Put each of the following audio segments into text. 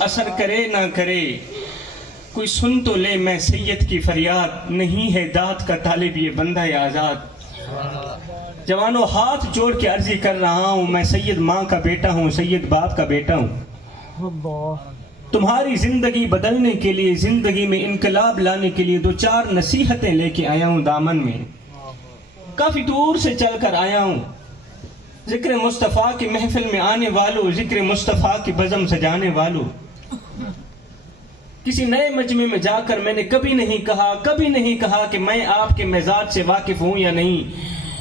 اثر کرے نہ کرے کوئی سن تو لے میں سید کی فریاد، نہیں ہے داد کا طالب یہ بندہ آزاد۔ جوانوں ہاتھ جوڑ کے عرضی کر رہا ہوں، میں سید ماں کا بیٹا ہوں، سید باپ کا بیٹا ہوں۔ تمہاری زندگی بدلنے کے لیے، زندگی میں انقلاب لانے کے لیے دو چار نصیحتیں لے کے آیا ہوں دامن میں، کافی دور سے چل کر آیا ہوں۔ ذکر مصطفیٰ کی محفل میں آنے والوں، ذکر مصطفیٰ کی بزم سجانے والوں، کسی نئے مجمع میں جا کر میں نے کبھی نہیں کہا کہ میں آپ کے مزاج سے واقف ہوں یا نہیں،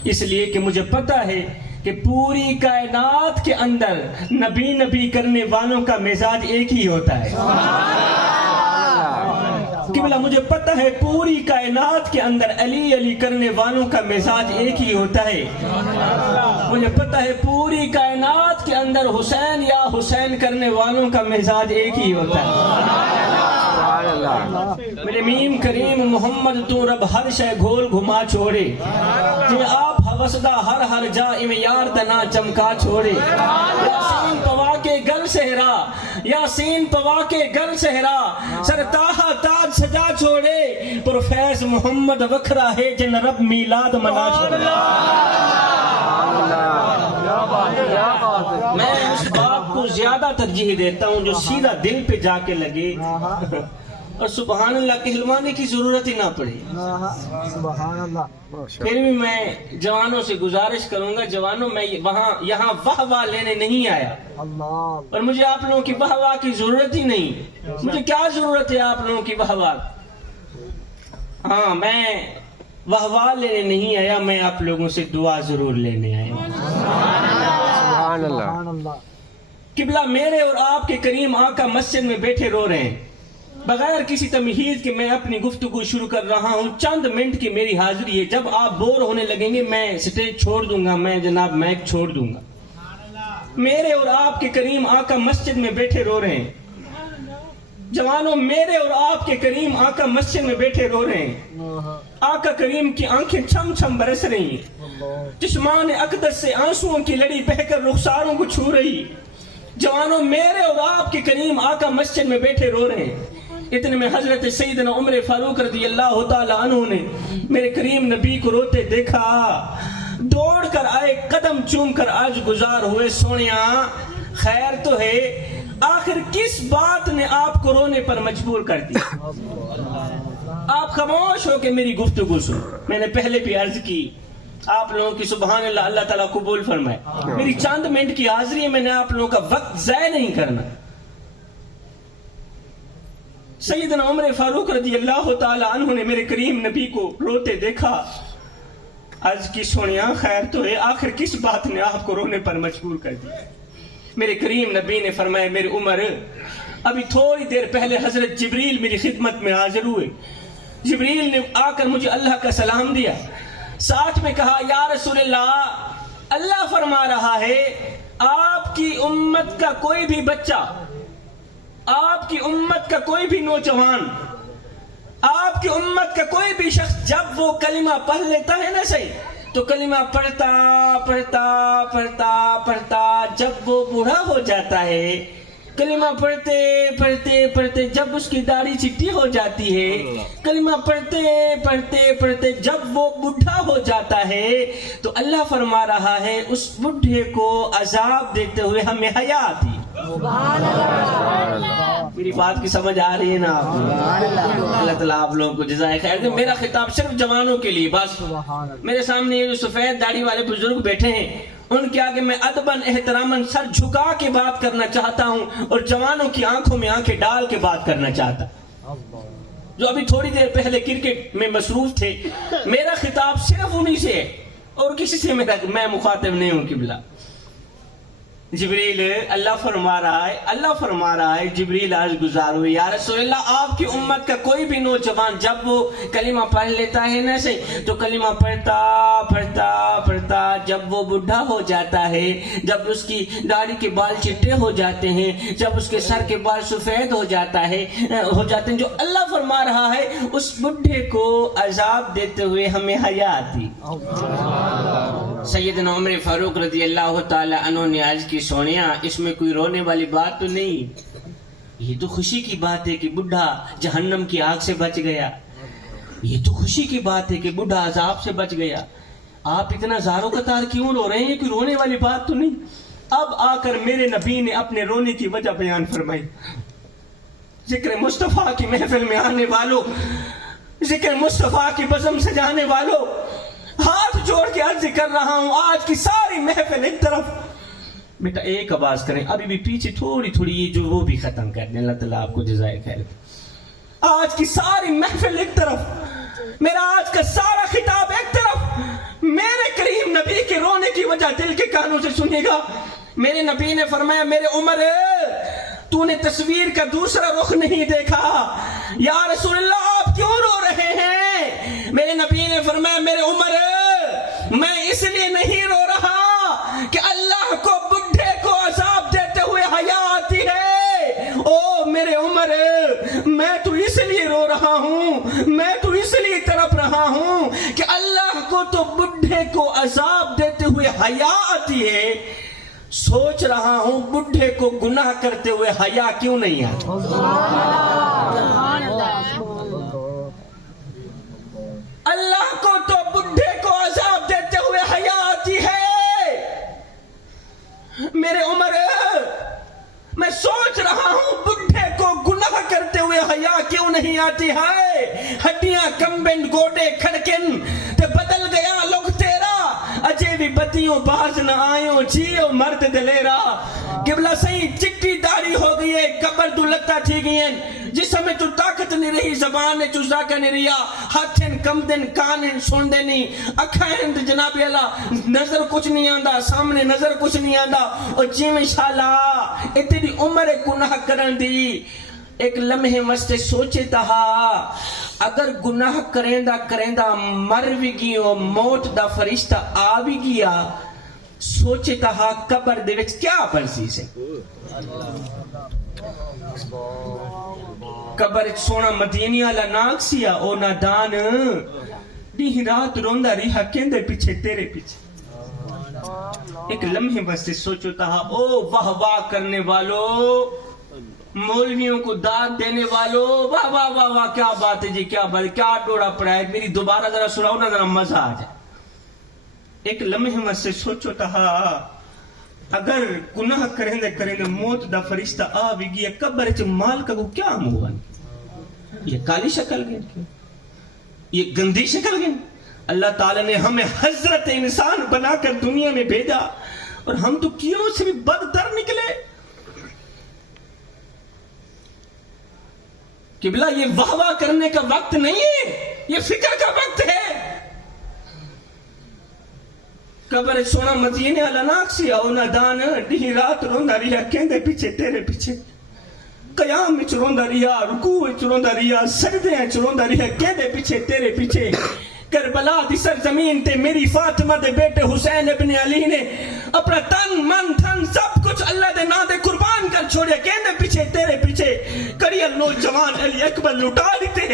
اس لیے کہ مجھے پتہ ہے کہ پوری کائنات کے اندر نبی کرنے والوں کا مزاج ایک ہی ہوتا ہے۔ قبلہ مجھے پتہ ہے پوری کائنات کے اندر علی کرنے والوں کا مزاج ایک ہی ہوتا ہے۔ مجھے پتہ ہے پوری کائنات کے اندر حسین یا حسین کرنے والوں کا مزاج ایک ہی ہوتا ہے۔ میرے میم کریم محمد تو رب ہر شے گھول گھما چھوڑے، جی آپ حوصدہ ہر جا ام یار دنا چمکا چھوڑے۔ یاسین پوا کے گل صحرا، یاسین پوا کے گل صحرا، سر تاہا تاج سجا چھوڑے، پر فیض محمد وکھرا ہے جن رب میلاد منا چھوڑے۔ میں اس بات کو زیادہ ترجیح دیتا ہوں جو سیدھا دل پہ جا کے لگے اور سبحان اللہ کہلوانے کی ضرورت ہی نہ پڑے۔ سبحان اللہ۔ پھر بھی میں جوانوں سے گزارش کروں گا، جوانوں میں یہاں واہ لینے نہیں آیا، اللہ اور مجھے آپ لوگوں کی واہ کی ضرورت ہی نہیں۔ مجھے کیا ضرورت ہے آپ لوگوں کی واہ؟ ہاں میں واہ لینے نہیں آیا، میں آپ لوگوں سے دعا ضرور لینے آیا۔ سبحان اللہ۔ قبلہ میرے اور آپ کے کریم آقا مسجد میں بیٹھے رو رہے ہیں، بغیر کسی تمہید کے میں اپنی گفتگو شروع کر رہا ہوں۔ چند منٹ کی میری حاضری ہے، جب آپ بور ہونے لگیں گے میں سٹیج چھوڑ دوں گا، میں جناب مائک چھوڑ دوں گا۔ میرے اور آپ کے کریم آقا مسجد میں بیٹھے رو رہے ہیں، جوانوں میرے اور آپ کے کریم آقا مسجد میں بیٹھے رو رہے ہیں۔ آقا کریم کی آنکھیں چھم چھم برس رہی ہیں، چشمان اقدس سے آنسوؤں کی لڑی بہہ کر رخساروں کو چھو رہی۔ جوانوں میرے اور آپ کے کریم آقا مسجد میں بیٹھے رو رہے ہیں۔ اتنے میں حضرت سیدنا عمر فاروق رضی اللہ تعالی عنہ نے میرے کریم نبی کو روتے دیکھا، دوڑ کر آئے، قدم چوم کر آج گزار ہوئے، سونیا خیر تو ہے، آخر کس بات نے آپ کو رونے پر مجبور کر دیا؟ آپ خاموش ہو کے میری گفتگو سن۔ میں نے پہلے بھی عرض کی، آپ لوگوں کی سبحان اللہ اللہ تعالیٰ قبول فرمائے، میری چند منٹ کی حاضری ہے، میں نے آپ لوگوں کا وقت ضائع نہیں کرنا۔ سیدنا عمر فاروق رضی اللہ تعالی عنہ نے میرے کریم نبی کو روتے دیکھا، عرض کی سونیا خیر تو ہے، آخر کس بات نے آپ کو رونے پر مجبور کر دیا؟ میرے کریم نبی نے فرمایا، میرے عمر ابھی تھوڑی دیر پہلے حضرت جبریل میری خدمت میں حاضر ہوئے، جبریل نے آ کر مجھے اللہ کا سلام دیا، ساتھ میں کہا یا رسول اللہ فرما رہا ہے آپ کی امت کا کوئی بھی بچہ، آپ کی امت کا کوئی بھی نوجوان، آپ کی امت کا کوئی بھی شخص جب وہ کلمہ پڑھ لیتا ہے نا صحیح، تو کلمہ پڑھتا جب وہ بوڑھا ہو جاتا ہے، کلمہ پڑھتے جب اس کی داڑھی چٹی ہو جاتی ہے، کلمہ پڑھتے جب وہ بوڑھا ہو جاتا ہے، تو اللہ فرما رہا ہے اس بوڑھے کو عذاب دیتے ہوئے ہمیں حیا آتی ہے۔ میری بات کی سمجھ آ رہی ہے نا آپ؟ اللہ تعالیٰ آپ لوگوں کو جزائے خیر دے۔ میرا خطاب صرف جوانوں کے لیے، بس میرے سامنے یہ جو سفید داڑھی والے بزرگ بیٹھے ہیں ان کے آگے میں ادباً احتراماً سر جھکا کے بات کرنا چاہتا ہوں، اور جوانوں کی آنکھوں میں آنکھیں ڈال کے بات کرنا چاہتا ہوں جو ابھی تھوڑی دیر پہلے کرکٹ میں مصروف تھے۔ میرا خطاب صرف انہی سے ہے اور کسی سے میں مخاطب نہیں ہوں۔ قبلہ جبریل اللہ فرما رہا ہے جبریل آج گزار ہوئے، یا رسول اللہ آپ کی امت کا کوئی بھی نوجوان جب وہ کلمہ پڑھ لیتا ہے نا صحیح، تو کلمہ پڑھتا جب وہ بڈھا ہو جاتا ہے، جب اس کی داڑھی کے بال چٹے ہو جاتے ہیں، جب اس کے سر کے بال سفید ہو جاتے ہیں، جو اللہ فرما رہا ہے اس بڈھے کو عذاب دیتے ہوئے ہمیں حیا آتی۔ سیدنا عمر فاروق رضی اللہ تعالی عنہ نے عرض کی سونیا اس میں کوئی رونے والی بات تو نہیں؟ یہ تو خوشی کی بات ہے کہ بڈھا جہنم کی آگ سے بچ گیا, یہ تو خوشی کی بات ہے کہ بڈھا عذاب سے بچ گیا. آپ اتنا زارو قطار کیوں رو رہے ہیں؟ کوئی رونے والی بات تو نہیں. اب آ کر میرے نبی نے اپنے رونے کی وجہ بیان فرمائی. ذکر مصطفیٰ کی محفل میں آنے والوں, ذکر مصطفیٰ کی بزم سجانے والوں, ہاتھ جوڑ کے عرض کر رہا ہوں, آج کی ساری محفل ایک طرف. بیٹا ایک آواز کریں, ابھی بھی پیچھے تھوڑی تھوڑی یہ جو وہ بھی ختم کر دیں, اللہ تعالیٰ آپ کو جزائے خیر. آج کی ساری محفل ایک طرف, میرا آج کا سارا خطاب ایک طرف, میرے کریم نبی کے رونے کی وجہ دل کے کانوں سے سنیے گا. میرے نبی نے فرمایا, میرے عمر تو نے تصویر کا دوسرا رخ نہیں دیکھا, یا رسول اللہ آپ کیوں رو رہے ہیں؟ میرے نبی نے فرمایا, میرے عمر میں اس لیے نہیں رو رہا کہ اللہ کو بڈھے کو عذاب دیتے ہوئے حیا آتی ہے. او میرے عمر, میں تو اس لیے رو رہا ہوں, میں تو اس لیے تڑپ رہا ہوں کہ اللہ کو تو بڈھے کو عذاب دیتے ہوئے حیا آتی ہے, سوچ رہا ہوں بڈھے کو گناہ کرتے ہوئے حیا کیوں نہیں آتی. اللہ کو تو بڈھے کو عذاب دیتے ہوئے حیا آتی ہے, میرے عمر میں سوچ رہا ہوں بڈھے کو گناہ کرتے ہوئے حیا کیوں نہیں آتی ہے. ہڈیاں کمبن گوڈے کھڑکن تے بدل گیا لوگ تیرا, اجے بھی بتیوں باز نہ آئیوں جیو مرد دلیرا. قبلہ صحیح چٹی داڑھی ہو گئی ہے, قبر دولتا تھی گئی ہیں, جسم میں تو طاقت نہیں رہی, زبان میں تو ذاکر نہیں رہا, ہاتھیں کم دن کانیں سن دے نہیں, اکھائیں جناب اللہ نظر کچھ نہیں آندا, سامنے نظر کچھ نہیں آندا. اور جی میں انشاءاللہ اتنی عمر گناہ کرن دی, ایک لمحے واسطے سوچے تہا اگر گناہ کریندا مر بھی گیا, موت دا فرشتہ آ بھی گیا, سوچے تہا قبر دے وچ کیا بنسی سے. قبر سونا مدینی والا ناک سیا, او نادان دی رات روندا رہا کیندے پیچھے تیرے پیچھے. ایک لمحے واسطے سوچو تہا او واہ واہ کرنے والو, مولویوں کو داد دینے والو, واہ واہ واہ واہ کیا بات ہے جی, کیا بات, کیا ڈوڑا پڑا ہے, میری دوبارہ ذرا سناؤ نا, ذرا مزہ آ جائے. ایک لمحے میں سے سوچو تہا اگر گناہ کریں موت دا فرشتہ آ بھی گیا, قبر چ مال کا کو کیا ہوا, یہ کالی شکل گئی, یہ گندی شکل گئی. اللہ تعالی نے ہمیں حضرت انسان بنا کر دنیا میں بھیجا, اور ہم تو کیڑوں سے بھی بدتر نکلے. قبلہ یہ واہ واہ کرنے کا وقت نہیں ہے, یہ فکر کا وقت ہے. قبر سونا مدینے والا ناک سی, او نادان ڈی رات روندا رہیا کیندے پیچھے تیرے پیچھے, قیام وچ روندا رہیا, رکوع وچ روندا رہیا, سجدے وچ روندا رہیا کیندے پیچھے تیرے پیچھے. کربلا دی سرزمین تے میری فاطمہ دے بیٹے حسین ابن علی نے اپنا تن من تھن سب کچھ اللہ دے نام دے قربان کر چھوڑیا کہنے پیچھے تیرے پیچھے. کریل نوجوان علی اکبر لٹا دیتے,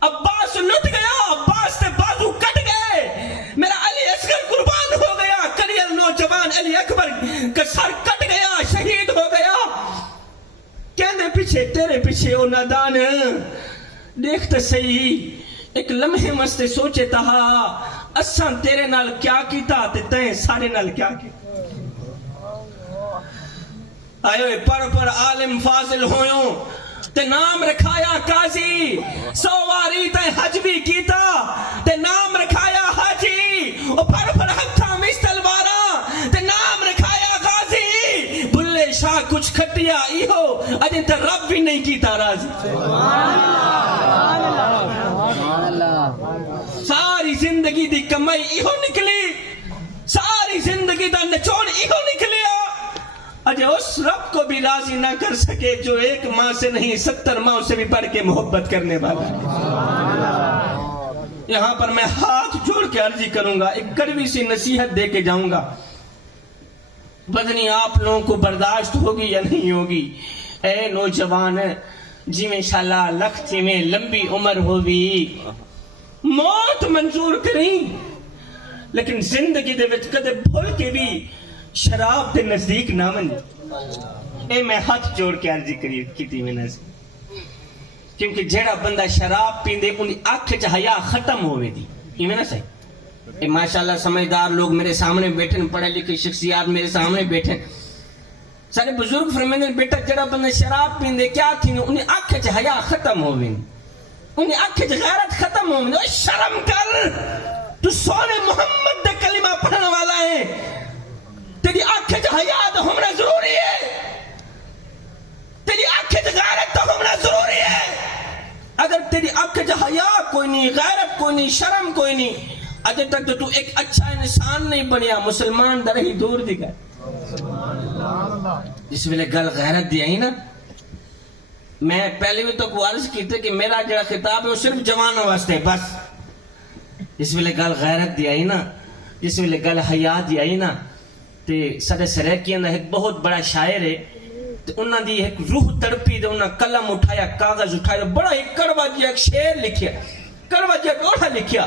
عباس لٹ گیا, عباس تے بازو کٹ گئے, میرا علی اصغر قربان ہو گیا, کریل نوجوان علی اکبر کا سر کٹ گیا, شہید ہو گیا. کہنے پیچھے تیرے پیچھے او نادان دیکھتے صحیح, ایک لمحے مستے سوچے تہا اساں تیرے نال کیا کیتا تے تیں سارے نال کیا کیتا. آئے پر عالم فاضل ہویوں تے نام رکھایا قاضی, سواری تے حج بھی کیتا تے نام رکھایا حاجی, او پر ہتھاں وچ تلواراں تے نام رکھایا غازی. بلے شاہ کچھ کھٹیا ایہو اجے تے رب بھی نہیں کیتا راضی. ساری زندگی دی کمائی ایہو نکلی, ساری زندگی دا نچوڑ ایہو نکلیا, اجے اس رب کو بھی راضی نہ کر سکے جو ایک ماں سے نہیں 70 ماں سے بھی بڑھ کے محبت کرنے والا. یہاں پر میں ہاتھ جوڑ کے عرضی کروں گا, ایک کڑوی سی نصیحت دے کے جاؤں گا, بدنی آپ لوگوں کو برداشت ہوگی یا نہیں ہوگی. اے نوجوان, جی میں انشاءاللہ لکھ میں لمبی عمر ہوگی, موت منظور کریں, لیکن زندگی دے وچ کدے بھول کے بھی شراب دے نزدیک نہ من. اے میں ہاتھ جوڑ کے عرض کی میں نے کیونکہ جیڑا بندہ شراب پیندے ان اکھ چ حیا ختم ہوئے دی ایویں نہ صحیح اے ماشاءاللہ سمجھدار لوگ میرے سامنے بیٹھے پڑھے لکھے شخصیات میرے سامنے بیٹھے سارے بزرگ فرماندے بیٹا جیڑا بندہ شراب پیندے کیا تھی ان اکھ چ حیا ختم ہوئے ان اکھ چ غیرت ختم ہوئے او شرم کر تو سونے محمد دے کلمہ پڑھنے والا ہے تیری اکھ چ حیا تو ہونا ضروری ہے تیری اکھ چ غیرت تو ہونا ضروری ہے اگر تیری اکھ چ حیا کوئی نہیں غیرت کوئی نہیں شرم کوئی نہیں اجے تک تو ایک اچھا انسان نہیں بنیا مسلمان در ہی دور دی گئے جس ویلے گل غیرت دی آئی نا میں پہلے بھی تو عرض کی تھی کہ میرا جڑا خطاب ہے وہ صرف جوانوں واسطے بس جس ویلے گل غیرت دی آئی نا جس ویلے گل حیا دی آئی نا تے سارے سریکیاں دا ایک بہت بڑا شاعر ہے تے انہاں دی ایک روح تڑپی تے انہاں قلم اٹھایا کاغذ اٹھایا بڑا ایک کڑوا جیا ایک شعر لکھیا کڑوا جیا ڈوڑا لکھیا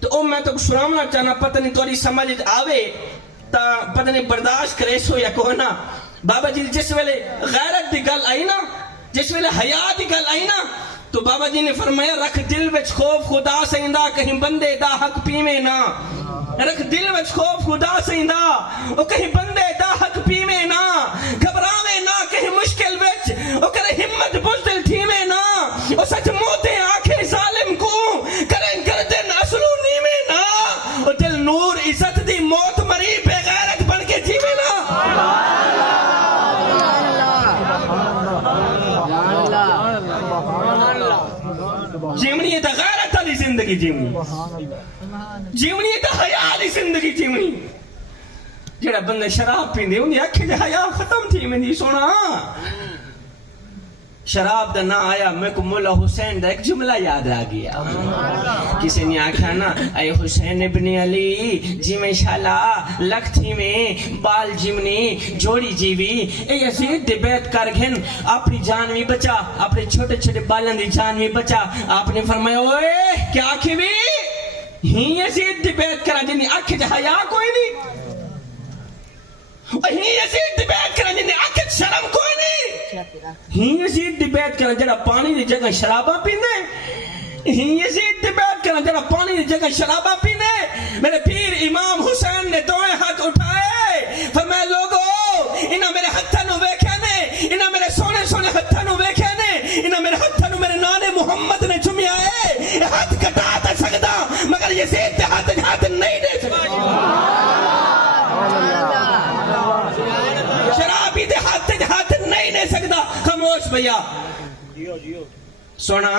تو او میں تو سناونا چاہنا پتہ نہیں تھوڑی سمجھ آوے تا پتہ نہیں برداشت کرے سو یا کونا بابا جی جس ویلے غیرت دی گل آئی نا جس ویلے حیا دی گل آئی نا تو بابا جی نے فرمایا رکھ دل وچ خوف خدا سیندا کہیں بندے دا حق پیویں نہ رکھ دل وچ خوف خدا سیندا او کہیں بندے دا حق پیویں نہ گھبراویں نہ کہیں مشکل وچ او کرے ہمت بزدل تھیویں نہ او سچ موتے آنکھیں ظالم کو کریں گردن اصلو نیویں نہ او دل نور عزت دی موت مری بے غیرت بن کے جیویں نہ جیونی ہے تا غیرت علی زندگی جیونی ہے تا حیا علی زندگی جیونی جیڑا بندہ شراب پیندے انہی اکھے جا حیا ختم تھی میں نہیں سونا شراب دا نہ آیا میں کو مولا حسین دا ایک جملہ یاد آ گیا کسی نے آکھا نا اے حسین ابن علی جی میں شالا لکھ تھی میں بال جمنی جوڑی جیوی اے یزید دے بیت کر گھن اپنی جان بھی بچا اپنے چھوٹے چھوٹے بالن دی جان بھی بچا آپ نے فرمایا اوے کیا آکھی بھی ہی یزید دے بیت کرا جنی آکھ جا حیا کوئی نہیں ہی یزید دی بیعت کرن جنہیں آکھت شرم کوئی نہیں ہی یزید دی بیعت کرن جڑا پانی دی جگہ شرابہ پیندے ہی یزید دی بیعت کرن جڑا پانی دی جگہ شرابہ پیندے میرے پیر امام حسین نے دوئے ہاتھ اٹھائے فرمائے لوگو انہاں میرے ہتھانوں ویکھے نے انہاں میرے سونے سونے ہتھانوں ویکھے نے انہاں میرے ہتھانوں میرے نانے محمد نے چمیا ہے ہاتھ کٹا تا سکدا مگر یزید دے ہاتھ نہیں دے سکدا شرابی دے ہاتھ نہیں دے سکتا خاموش بھیا سونا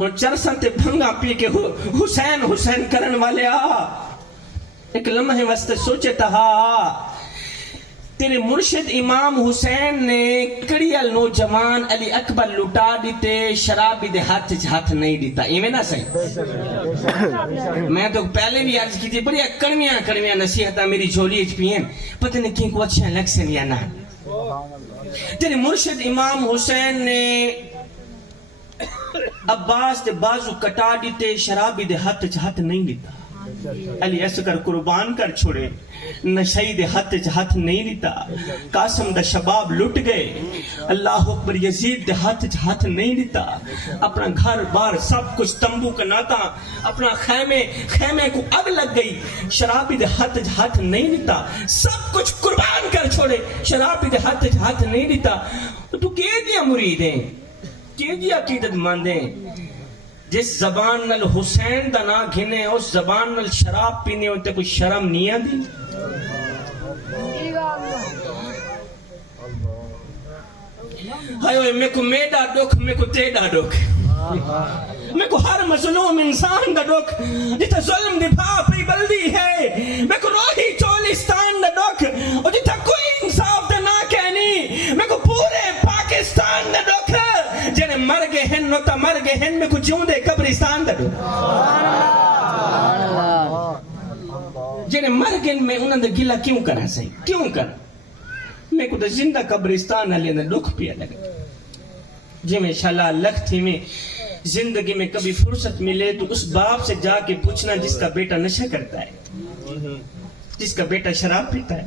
ہن چرسن تے بھنگا پی کے حسین حسین کرن والے ایک لمحے واسطے سوچے تہا تیرے مرشد امام حسین نے کڑیل نوجوان علی اکبر لٹا دیتے شرابی دے ہاتھ نہیں دیتا ایویں نہ صحیح میں تو پہلے بھی عرض کی تھی بڑی کڑویاں نصیحتاں میری جھولی اچ پئیں پتہ نہیں کیں کو اچھا لگ سے یا نہ تیرے مرشد امام حسین نے عباس دے بازو کٹا دیتے شرابی دے ہاتھ نہیں دیتا علی اصغر قربان کر چھوڑے نشئی دے ہاتھ نہیں دیتا قاسم دا شباب لٹ گئے اللہ اکبر یزید دے ہاتھ نہیں دیتا اپنا گھر بار سب کچھ تمبو کا ناتا اپنا خیمے کو اگ لگ گئی شرابی دے ہاتھ نہیں دیتا سب کچھ قربان کر چھوڑے شرابی دے ہاتھ نہیں دیتا تو کہہ دیا مرید ہیں کہہ دیا عقیدت ماندیں جس زبان نل حسین دا نا گھنے اس زبان نل شراب پینے ہوتے کوئی شرم نہیں آدھی ہائے میں کو میڈا ڈوک میں کو تیڈا ڈوک میں کو ہر مظلوم انسان دا ڈوک جتا ظلم دی پاپی بلدی ہے میں کو روحی چولستان دا ڈوک اور جتا کوئی انصاف دا نا کہنی میں کو پورے پاکستان دا ڈوک جنہیں مر گئے ہیں نوتا مر گئے ہیں میں کو جون دے قبرستان دا ڈوک جنہیں مر گئے میں انہوں نے گلہ کیوں کرنا صحیح کیوں کرنا میں کو تو زندہ قبرستان علی نے دکھ پیا لگا جی میں شالا لکھ تھی میں زندگی میں کبھی فرصت ملے تو اس باپ سے جا کے پوچھنا جس کا بیٹا نشہ کرتا ہے جس کا بیٹا شراب پیتا ہے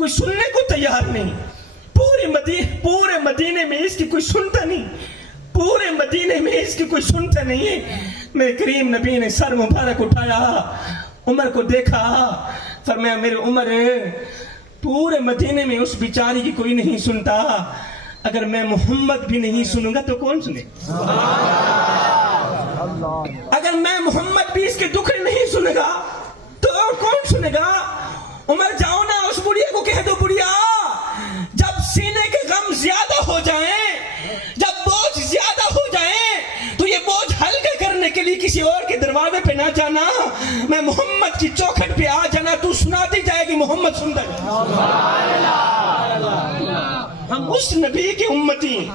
کوئی سننے کو تیار نہیں. پورے مدینے میں اس کی کوئی سنتا نہیں, پورے مدینے میں اس کی کوئی سنتا نہیں ہے. میرے کریم نبی نے سر مبارک اٹھایا, عمر کو دیکھا, فرمایا میرے عمر, پورے مدینے میں اس بیچاری کی کوئی نہیں سنتا, اگر میں محمد بھی نہیں سنوں گا تو کون سنے؟ اگر میں محمد بھی اس کے دکھ نہیں سنے گا تو اور کون سنے گا؟ عمر جاؤ نا اس بڑھیا کو کہہ دو, بڑھیا جب سینے کے غم زیادہ ہو جائیں, جب بوجھ زیادہ ہو جائیں تو یہ بوجھ ہلکا کرنے کے لیے کسی اور کے دروازے پہ نہ جانا, میں محمد کی چوکھٹ پہ آ جانا, تو سناتی جائے گی محمد سنتا جائے. ہم اس نبی کی امتی ہیں,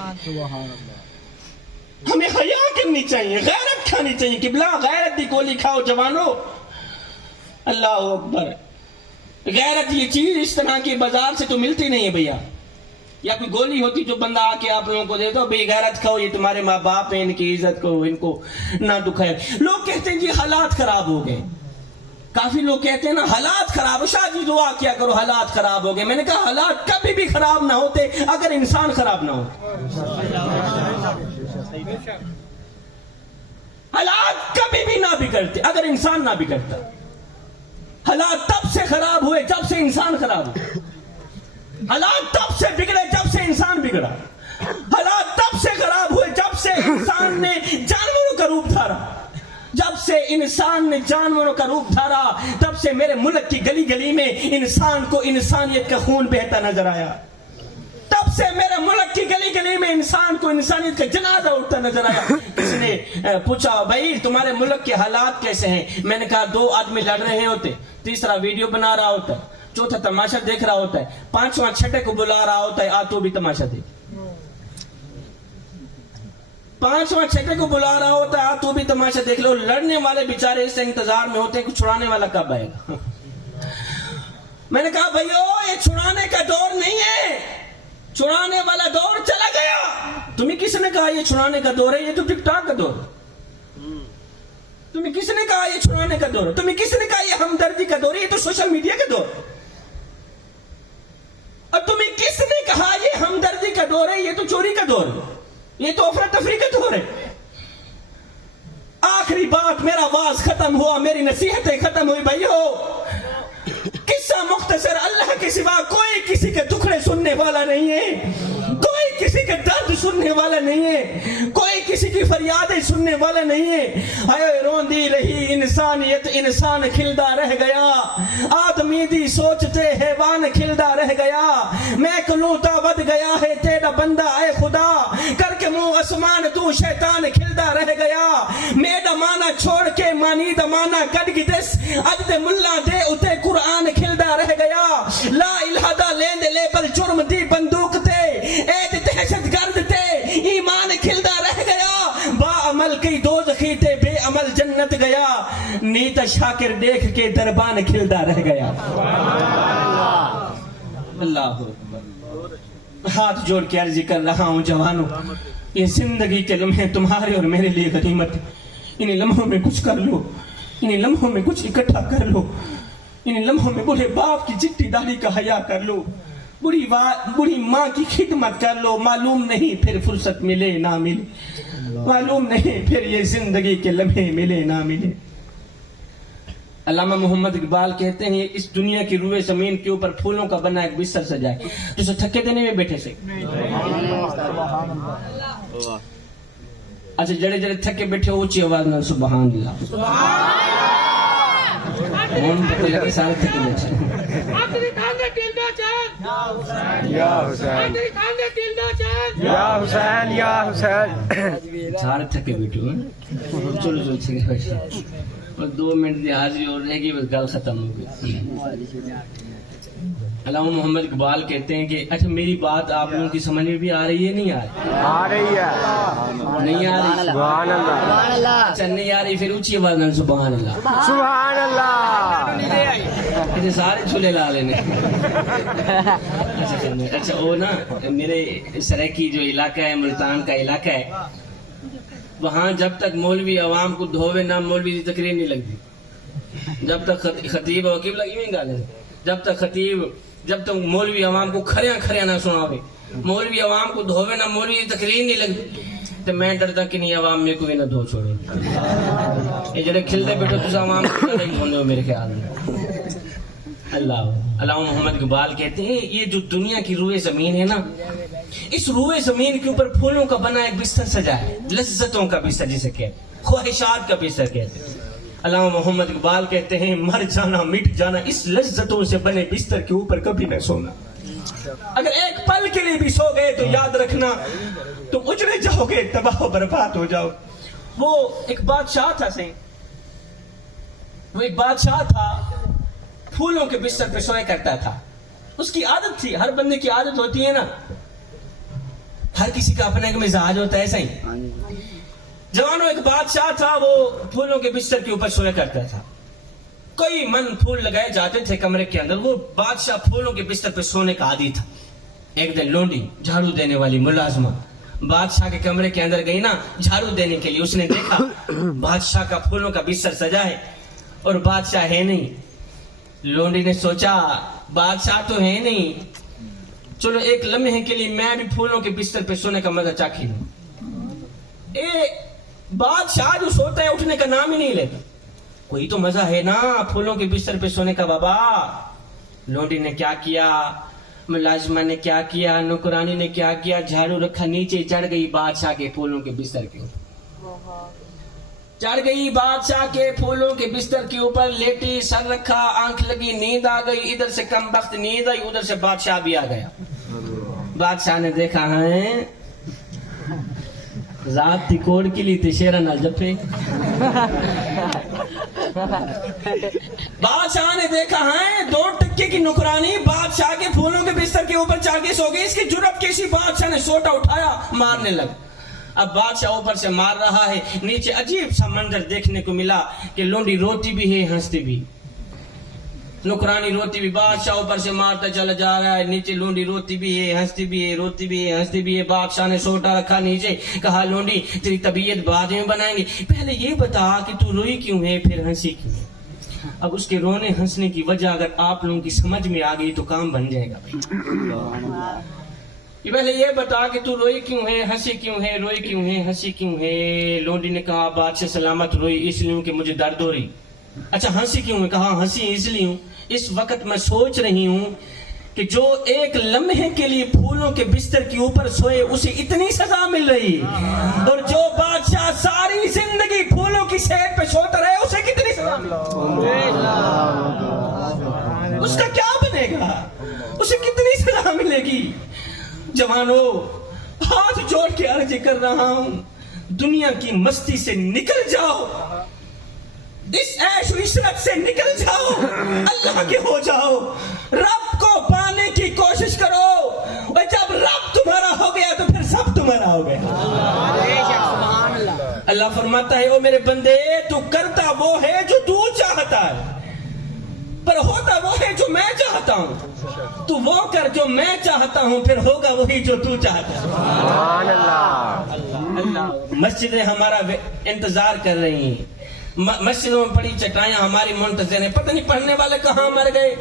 ہمیں حیا کرنی چاہیے, غیرت کھانی چاہیے. قبلہ غیرت دی گولی کھاؤ جوانو, اللہ اکبر. غیرت یہ چیز اس طرح کی بازار سے تو ملتی نہیں ہے بھیا, یا کوئی گولی ہوتی جو بندہ آ کے آپ لوگوں کو دے دو, بھئی غیرت کھاؤ, یہ تمہارے ماں باپ ہیں, ان کی عزت کرو, ان کو نہ دکھائے. لوگ کہتے ہیں جی حالات خراب ہو گئے, کافی لوگ کہتے ہیں نا حالات خراب, شاہ جی دعا کیا کرو حالات خراب ہو گئے. میں نے کہا حالات کبھی بھی خراب نہ ہوتے اگر انسان خراب نہ ہوتے. حالات کبھی بھی نہ بگڑتے اگر انسان نہ بگڑتا. حالات تب سے خراب ہوئے جب سے انسان خراب ہوئے, حالات تب سے بگڑے جب سے انسان بگڑا, حالات تب سے خراب ہوئے جب سے انسان نے جانوروں کا روپ دھارا, جب سے انسان نے جانوروں کا روپ دھارا تب سے میرے ملک کی گلی گلی میں انسان کو انسانیت کا خون بہتا نظر آیا, تب سے میرے ملک کی گلی گلی میں انسان کو انسانیت کا جنازہ اٹھتا نظر آیا. کسی نے پوچھا بھائی تمہارے ملک کے حالات کیسے ہیں؟ میں نے کہا 2 آدمی لڑ رہے ہوتے, تیسرا ویڈیو بنا رہا ہوتا ہے, چوتھا تماشا دیکھ رہا ہوتا ہے, 5واں چھٹے کو بلا رہا ہوتا ہے, آ تو بھی تماشا دیکھ. 5واں چھٹے کو بلا رہا ہوتا ہے, آ تو بھی تماشا دیکھ لو. لڑنے والے بیچارے اس انتظار میں ہوتے ہیں کہ چھڑانے والا کب آئے گا. میں نے کہا بھائیو یہ چھڑانے کا دور نہیں ہے, چھڑانے والا دور چلا گیا. تمہیں کس نے کہا یہ چھڑانے کا دور ہے؟ یہ تو ٹک ٹاک کا دور ہے. تمہیں کس نے کہا یہ چھڑانے کا دور ہے؟ تمہیں کس نے کہا یہ ہمدردی کا دور ہے؟ یہ تو سوشل میڈیا کا دور ہے. اور تمہیں کس نے کہا یہ ہمدردی کا دور ہے؟ یہ تو چوری کا دور ہے, یہ تو افراتفری کا دور ہے. آخری بات, میرا واز ختم ہوا, میری نصیحتیں ختم ہوئی. بھائیو قصہ مختصر, اللہ کے سوا کوئی کسی کے دکھڑے سننے والا نہیں ہے, کوئی کسی کے درد سننے والا نہیں ہے, کوئی کسی کی فریادیں سننے والا نہیں ہے. ہائے روندی رہی انسانیت, انسان کھلدا رہ گیا, آدمی دی سوچتے حیوان کھلدا رہ گیا. میں کلوتا ود گیا ہے تیرا بندہ اے خدا, کر کے منہ اسمان تو شیطان کھلدا رہ گیا. میڈا مانا چھوڑ کے مانی دمانا کٹ گدس, اج دے ملا دے اتے قرآن کھلدا رہ گیا. لا الہ دا لیند لیبل جرم دی بندوق تے, اے دہشت گرد تے ایمان کھلدا رہ گیا. با عمل کی دوزخی تے بے عمل جنت گیا. نیت شاکر دیکھ کے دربان کھلدا رہ گیا. اللہ ہاتھ جوڑ کے عرض کر رہا ہوں جوانوں, یہ زندگی کے لمحے تمہارے اور میرے لیے غنیمت. انہیں لمحوں میں کچھ کر لو, انہیں لمحوں میں کچھ اکٹھا کر لو, انہیں لمحوں میں بوڑھے باپ کی چٹی داڑھی کا حیا کر لو, بڑی ماں کی خدمت کر لو. معلوم نہیں پھر فرصت ملے نہ ملے, معلوم نہیں پھر یہ زندگی کے لمحے ملے نہ ملے. علامہ محمد اقبال کہتے ہیں اس دنیا کی روئے زمین کے اوپر پھولوں کا بنا ایک بستر سجائے, تو اسے تھکے دینے میں بیٹھے سے. اچھا جڑے جڑے تھکے بیٹھے اونچی آواز نہ سبحان اللہ. سارے تھکے بیٹھے سارے تھکے بیٹھے چلو چلو اور 2 منٹ کی حاضری اور رہ گئی, بس گل ختم ہو گئی. علامہ محمد اقبال کہتے ہیں کہ اچھا میری بات آپ لوگوں کی سمجھ میں بھی آ رہی ہے نہیں آ رہی ہے؟ نہیں آ رہی. سبحان اللہ. اچھا نہیں آ رہی, پھر اونچی آواز نہ سبحان اللہ. سبحان اللہ. سارے چھولے لا لینے. اچھا وہ نا میرے سرائکی جو علاقہ ہے, ملتان کا علاقہ ہے, وہاں جب تک مولوی عوام کو دھوے نہ مولوی کی تقریر نہیں لگتی. جب تک خطیب وکیب لگی ہوئی گالے, جب تک خطیب جب تک مولوی عوام کو کھریاں نہ سناوے، مولوی عوام کو دھوے نہ، مولوی تقریر نہیں لگتی، تو میں ڈردا کہ نہیں عوام میرے کو بھی نہ دھو چھوڑے. یہ جڑے کھلتے بیٹھو تو عوام کو نہیں دھونے ہو میرے خیال میں. اللہ محمد اقبال کہتے ہیں یہ جو دنیا کی روئے زمین ہے نا، اس روئے زمین کے اوپر پھولوں کا بنا ایک بستر سجا ہے، لذتوں کا بستر جسے کہتے ہیں، خواہشات کا بستر کہتے ہیں. علامہ محمد اقبال کہتے ہیں مر جانا مٹ جانا، اس لذتوں سے بنے بستر کے اوپر کبھی نہ سونا. اگر ایک پل کے لیے بھی سو گئے تو یاد رکھنا تم اجڑے جاؤ گے، تباہ و برباد ہو جاؤ. وہ ایک بادشاہ تھا وہ ایک بادشاہ تھا، پھولوں کے بستر پہ سویا کرتا تھا. اس کی عادت تھی، ہر بندے کی عادت ہوتی ہے نا، ہر کسی کا اپنا ایک مزاج ہوتا ہے. ایسا ہی جوانوں ایک بادشاہ تھا، وہ پھولوں کے بستر کے اوپر سویا کرتا تھا. کوئی من پھول لگائے جاتے تھے کمرے کے اندر، وہ بادشاہ پھولوں کے بستر پہ سونے کا عادی تھا. ایک دن لونڈی جھاڑو دینے والی ملازمہ بادشاہ کے کمرے کے اندر گئی نا جھاڑو دینے کے لیے. اس نے دیکھا بادشاہ کا پھولوں کا بستر سجا ہے اور بادشاہ ہے نہیں. لونڈی نے سوچا بادشاہ تو ہے نہیں، چلو ایک لمحے کے لیے میں بھی پھولوں کے بستر پہ سونے کا مزہ چاکھی لوں. بادشاہ جو سوتا ہے اٹھنے کا نام ہی نہیں لیتا. کوئی تو مزہ ہے نا پھولوں کے بستر پہ سونے کا. بابا لونڈی نے کیا کیا، ملازمہ نے کیا کیا، نوکرانی نے کیا کیا، جھاڑو رکھا، نیچے چڑھ گئی بادشاہ کے پھولوں کے بستر کے اوپر. چڑھ گئی بادشاہ کے پھولوں کے بستر کے اوپر، لیٹی، سر رکھا، آنکھ لگی، نیند آ گئی. ادھر سے کم بخت نیند آئی، ادھر سے بادشاہ بھی آ گیا. بادشاہ نے دیکھا ہے رات تھی کوڑ کی لی تھی شیرہ نال جپے. بادشاہ نے دیکھا ہے 2 ٹکے کی نوکرانی بادشاہ کے پھولوں کے بستر کے اوپر چاہ کے سو گئی. اس کی جرأت کیسی، بادشاہ نے سوٹا اٹھایا مارنے لگا. اب بادشاہ اوپر سے مار رہا ہے، نیچے عجیب سا منظر دیکھنے کو ملا کہ لونڈی روتی بھی ہے ہنستی بھی، نوکرانی روتی بھی. بادشاہ اوپر سے مارتا چلا جا رہا ہے، نیچے لونڈی روتی بھی ہے ہنستی بھی ہے، روتی بھی ہے ہنستی بھی ہے. بادشاہ نے سوٹا رکھا نیچے، کہا لونڈی تیری طبیعت بعد میں بنائیں گے، پہلے یہ بتا کہ تو روئی کیوں ہے پھر ہنسی کیوں ہے. اب اس کے رونے ہنسنے کی وجہ اگر آپ لوگوں کی سمجھ میں آ گئی تو کام بن جائے گا. پہلے یہ بتا کہ تو روئی کیوں ہے، ہنسی کیوں ہے، روئی کیوں ہے، ہنسی کیوں ہے. لونڈی نے کہا بادشاہ سلامت روئی اس لیے کہ مجھے درد ہو رہی. اچھا ہنسی کیوں ہے؟ کہا ہنسی اس لیے ہوں اس وقت میں سوچ رہی ہوں کہ جو ایک لمحے کے لیے پھولوں کے بستر کے اوپر سوئے اسے اتنی سزا مل رہی، اور جو بادشاہ ساری زندگی پھولوں کی سیٹ پہ سوتا رہے اسے کتنی سزا مل رہی. اس کا کیا بنے گا، اسے کتنی سزا ملے گی. جوانوں ہاتھ جوڑ کے عرض کر رہا ہوں دنیا کی مستی سے نکل جاؤ، اس عیش و عشرت سے نکل جاؤ، اللہ کے ہو جاؤ، رب کو پانے کی کوشش کرو، اور جب رب تمہارا ہو گیا تو پھر سب تمہارا ہو گیا. اللہ فرماتا ہے او میرے بندے تو کرتا وہ ہے جو تو چاہتا ہے، پر ہوتا وہ ہے جو میں چاہتا ہوں. تو وہ کر جو میں چاہتا ہوں، پھر ہوگا وہی جو تو چاہتا ہے. سبحان اللہ. مسجدیں ہمارا انتظار کر رہی ہیں، مسجدوں میں پڑی چٹائیاں ہماری منتظر ہیں. پتہ نہیں پڑھنے والے کہاں مر گئے.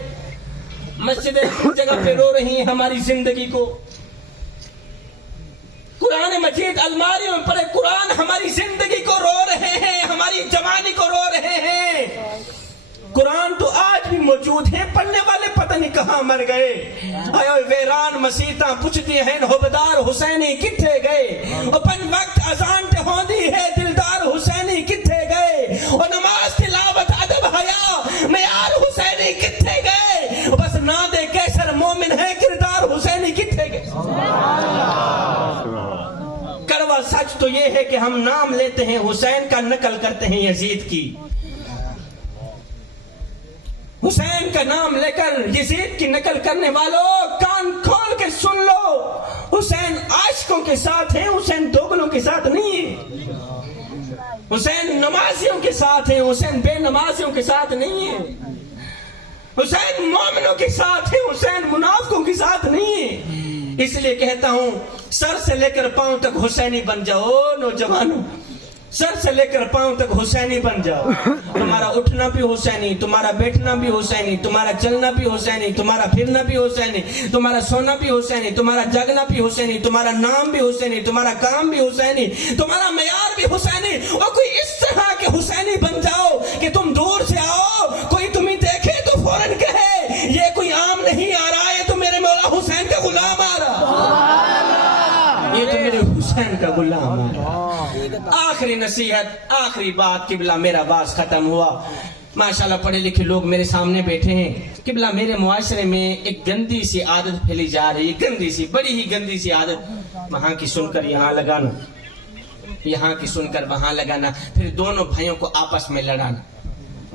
مسجدیں اس جگہ پہ رو رہی ہیں ہماری زندگی کو. قرآن مجید الماریوں میں پڑے قرآن ہماری زندگی کو رو رہے ہیں، ہماری جوانی کو رو رہے ہیں. قرآن تو آج بھی موجود ہے، پڑھنے والے پتہ نہیں کہاں مر گئے. آیا ویران مسیتاں پچھتی ہیں حبدار حسینی کتھے گئے، اپن وقت اذان تے ہوندی ہے دلدار حسینی کتھے گئے، اور نماز تلاوت ادب حیا معیار حسینی کتھے گئے. بس نا دے کیسر مومن ہے کردار حسینی کتھے گئے. کڑوا سچ تو یہ ہے کہ ہم نام لیتے ہیں حسین کا، نقل کرتے ہیں یزید کی. حسین کا نام لے کر یزید کی نقل کرنے والوں کان کھول کے سن لو، حسین عاشقوں کے ساتھ ہیں، حسین دوگلوں کے ساتھ نہیں ہے. حسین نمازیوں کے ساتھ ہیں، حسین بے نمازیوں کے ساتھ نہیں ہے. حسین مومنوں کے ساتھ ہیں، حسین منافقوں کے ساتھ نہیں ہے. اس لیے کہتا ہوں سر سے لے کر پاؤں تک حسینی بن جاؤ نوجوانوں. سر سے لے کر پاؤں تک حسینی بن جاؤ. تمہارا اٹھنا بھی حسینی, تمہارا بیٹھنا بھی حسینی, تمہارا چلنا بھی حسینی, تمہارا پھرنا بھی حسینی, تمہارا سونا بھی حسینی, تمہارا جاگنا بھی حسینی, تمہارا نام بھی حسینی, تمہارا کام بھی حسینی, تمہارا معیار بھی حسینی. اور کوئی اس طرح کے حسینی بن جاؤ کہ تم دور سے آؤ, کوئی تمہیں دیکھے تو فوراً کہے یہ کوئی عام نہیں آ رہا, یہ تو میرے مولا حسین کا غلام آ رہا, یہ تو میرے حسین کا غلام آ رہا. آخری نصیحت, آخری بات. قبلہ میرا باز ختم ہوا. ماشاءاللہ پڑھے لکھے لوگ میرے سامنے بیٹھے ہیں. قبلہ میرے معاشرے میں ایک گندی سی عادت پھیلی جا رہی ہے, گندی سی, بڑی ہی گندی سی عادت. وہاں کی سن کر یہاں لگانا, یہاں کی سن کر وہاں لگانا, پھر دونوں بھائیوں کو آپس میں لڑانا,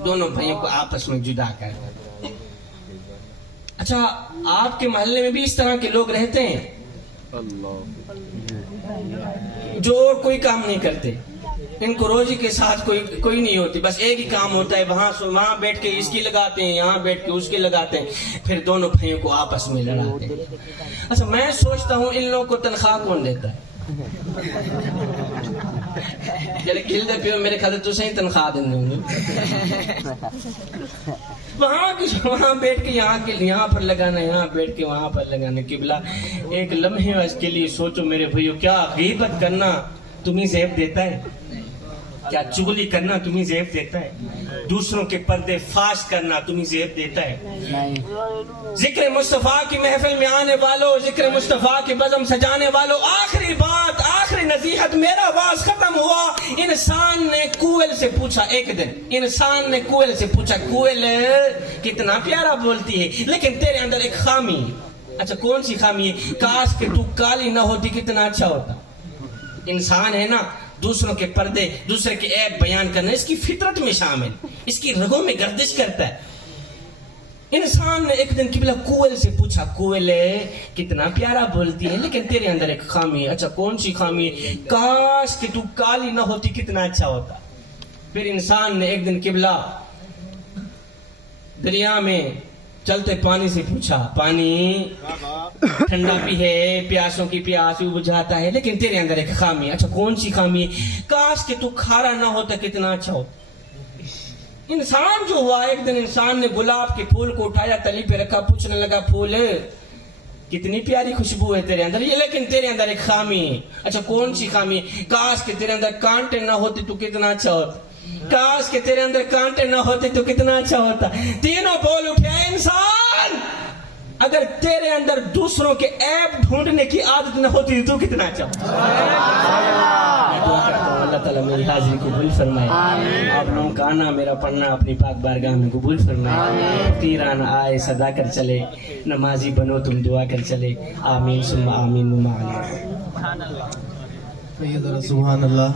دونوں بھائیوں کو آپس میں جدا کرنا. اچھا, آپ کے محلے میں بھی اس طرح کے لوگ رہتے ہیں جو اور کوئی کام نہیں کرتے, ان کو روزی کے ساتھ کوئی نہیں ہوتی, بس ایک ہی کام ہوتا ہے, وہاں بیٹھ کے اس کی لگاتے ہیں, یہاں بیٹھ کے اس کی لگاتے ہیں, پھر دونوں بھائیوں کو آپس میں لڑاتے ہیں. اچھا, میں سوچتا ہوں ان لوگوں کو تنخواہ کون دیتا ہے؟ جلے کھلتے پھر میرے خیال تو صحیح تنخواہ دیں گے. وہاں بیٹھ کے یہاں پر لگانا, یہاں بیٹھ کے وہاں پر لگانا. قبلہ ایک لمحے اس کے لیے سوچو میرے بھائیو, کیا غیبت کرنا تمہیں زیب دیتا ہے؟ کیا چغلی کرنا تمہیں زیب دیتا ہے؟ دوسروں کے پردے فاش کرنا تمہیں زیب دیتا ہے؟ ذکر مصطفیٰ کی محفل میں آنے والوں, ذکر مصطفیٰ کی بزم سجانے والوں, آخری بات, آخری نصیحت, میرا باز ختم ہوا. انسان نے کوئل سے پوچھا, ایک دن انسان نے کوئل سے پوچھا, کوئل کتنا پیارا بولتی ہے لیکن تیرے اندر ایک خامی ہے. اچھا, کون سی خامی ہے؟ کاش کہ تو کالی نہ ہوتی کتنا اچھا ہوتا. انسان ہے نا, دوسروں کے پردے, دوسرے کے عیب بیان کرنا اس کی فطرت میں شامل, اس کی رگوں میں گردش کرتا ہے. انسان نے ایک دن قبلہ کوئل سے پوچھا, کوئل کتنا پیارا بولتی ہے لیکن تیرے اندر ایک خامی ہے. اچھا, کون سی خامی ہے؟ کاش کہ تو کالی نہ ہوتی کتنا اچھا ہوتا. پھر انسان نے ایک دن قبلہ دریا میں چلتے پانی سے پوچھا, پانی ٹھنڈا بھی ہے, پیاسوں کی پیاس بھی بجھاتا ہے لیکن تیرے اندر ایک خامی ہے. اچھا, کون سی خامی ہے؟ کاش کہ تو کھارا نہ ہوتا کتنا اچھا ہوتا. انسان جو ہوا, ایک دن انسان نے گلاب کے پھول کو اٹھایا, تلی پہ رکھا, پوچھنے لگا, پھول کتنی پیاری خوشبو ہے تیرے اندر, یہ لیکن تیرے اندر ایک خامی ہے. اچھا, کون سی خامی؟ کاش کہ تیرے اندر کانٹے نہ ہوتے تو کتنا اچھا ہوتا. کاش کہ تیرے اندر کانٹے نہ ہوتے تو کتنا اچھا ہوتا. تینوں بول اٹھے, انسان اگر تیرے اندر دوسروں کے عیب ڈھونڈنے کی عادت نہ ہوتی تو کتنا اچھا ہوتا. اللہ تعالیٰ میری حاضری قبول فرمائے. آپ لوگوں کا آنا, میرا پڑھنا اپنی پاک بارگاہ میں قبول فرمائے. فقیران آئے صدا کر چلے, نمازی بنو تم دعا کر چلے. آمین ثم آمین ثم آمین. سبحان اللہ.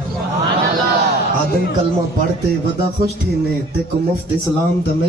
آدم کلمہ پڑھتے ودا خوش تھی نے تے کو مفت اسلام دا